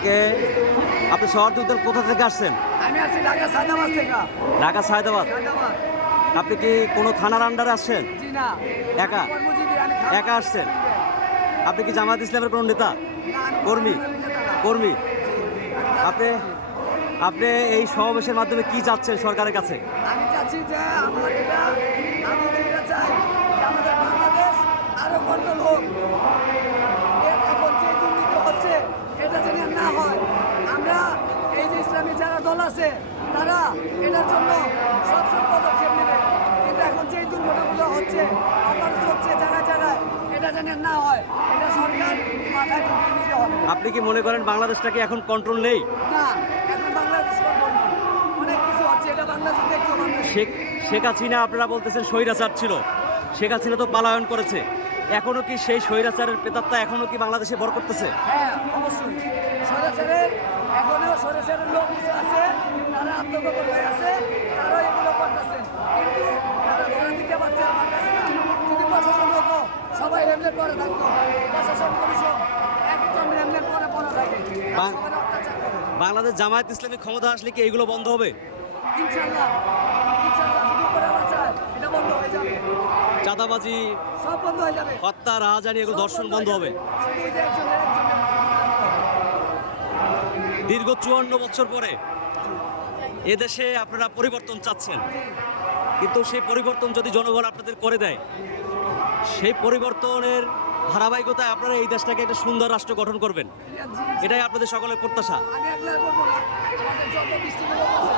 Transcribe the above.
থেকে আপনি শহর উদ্যান কোথা থেকে আসছেন? আমি আছি ঢাকা সায়দাবাদ থেকে। ঢাকা সায়দাবাদ। সায়দাবাদ। আপনি কি কোনো থানার আন্ডারে আসছেন? জি না। একা? কর্মজীবী, আমি খারাপ একা আসছেন? মানুষ। আপনি কি জামায়াত ইসলামের কোনো নেতা? না, আমি কর্মী? কোনো নেতা না। কর্মী? জি। আপনি আপনি এই সমাবেশের মাধ্যমে কি চাচ্ছেন সরকারের কাছে? আমি চাচ্ছি যে আমার এটা, আমি যেটা চাই যে আমাদের বাংলাদেশ আরো কন্ট্রোল হোক। এখন যে দুর্নীতি হচ্ছে এটা যেন আর না হয়। আমরা এই যে ইসলামী যারা দল আছে তারা এটার জন্য সবসময় পদক্ষেপ নেবে, কিন্তু এখন যে দুর্ঘটনাগুলো হচ্ছে, অপরাধ হচ্ছে জায়গায় জায়গায়, এটা যেন আর না হয়। এটা সরকার মাথায় ঢুকিয়ে নিতে হবে। আপনি কি মনে করেন বাংলাদেশটাকে এখন কন্ট্রোল নেই? না, এখন বাংলাদেশ কন্ট্রোল নেই। অনেক কিছু হচ্ছে, এটা বাংলাদেশ দেখতে পারবে। শেখ হাসিনা আপনারা বলতেছেন স্বৈরাচার ছিল, শেখ হাসিনা তো পলায়ন করেছে, এখনো কি সেই স্বৈরাচারের প্রেতাত্মা এখনো কি বাংলাদেশে ভর করতেছে? হ্যাঁ, অবশ্যই। স্বৈরাচারের এখনো স্বৈরাচারের লোক কিছু আছে, তারা আত্মগোপন হয়ে আছে, তারা এগুলো করতেছে, কিন্তু তারা ধরে দিতে পারছে আমার কাছে না। যদি প্রশাসন হতো সবাই হেমলেট পরে থাকতো, প্রশাসন কমিশন একজন হেমলেট পরে থাকে, বাং- সবাই অত্যাচার করে। বাংলাদেশ জামায়াত ইসলামী ক্ষমতা আসলে কি এইগুলো বন্ধ হবে? ইনশাল্লাহ, ইনশাল্লাহ যদি উপরে আল্লাহ চায় এটা বন্ধ হয়ে যাবে, চাঁদাবাজি, সব বন্ধ হয়ে যাবে। হত্যা, রাহাজানি, এগুলো সব দর্শন বন্ধ হবে। শুধু ওই যে একজনের দীর্ঘ 54 বছর পরে এদেশে আপনারা পরিবর্তন চাচ্ছেন, কিন্তু সেই পরিবর্তন যদি জনগণ আপনাদের করে দেয়, সেই পরিবর্তনের ধারাবাহিকতায় আপনারা এই দেশটাকে একটা সুন্দর রাষ্ট্র গঠন করবেন, এটাই আপনাদের সকলের প্রত্যাশা। আমি একলা করবো না, আমাদের যত দৃষ্টিগুলো আছে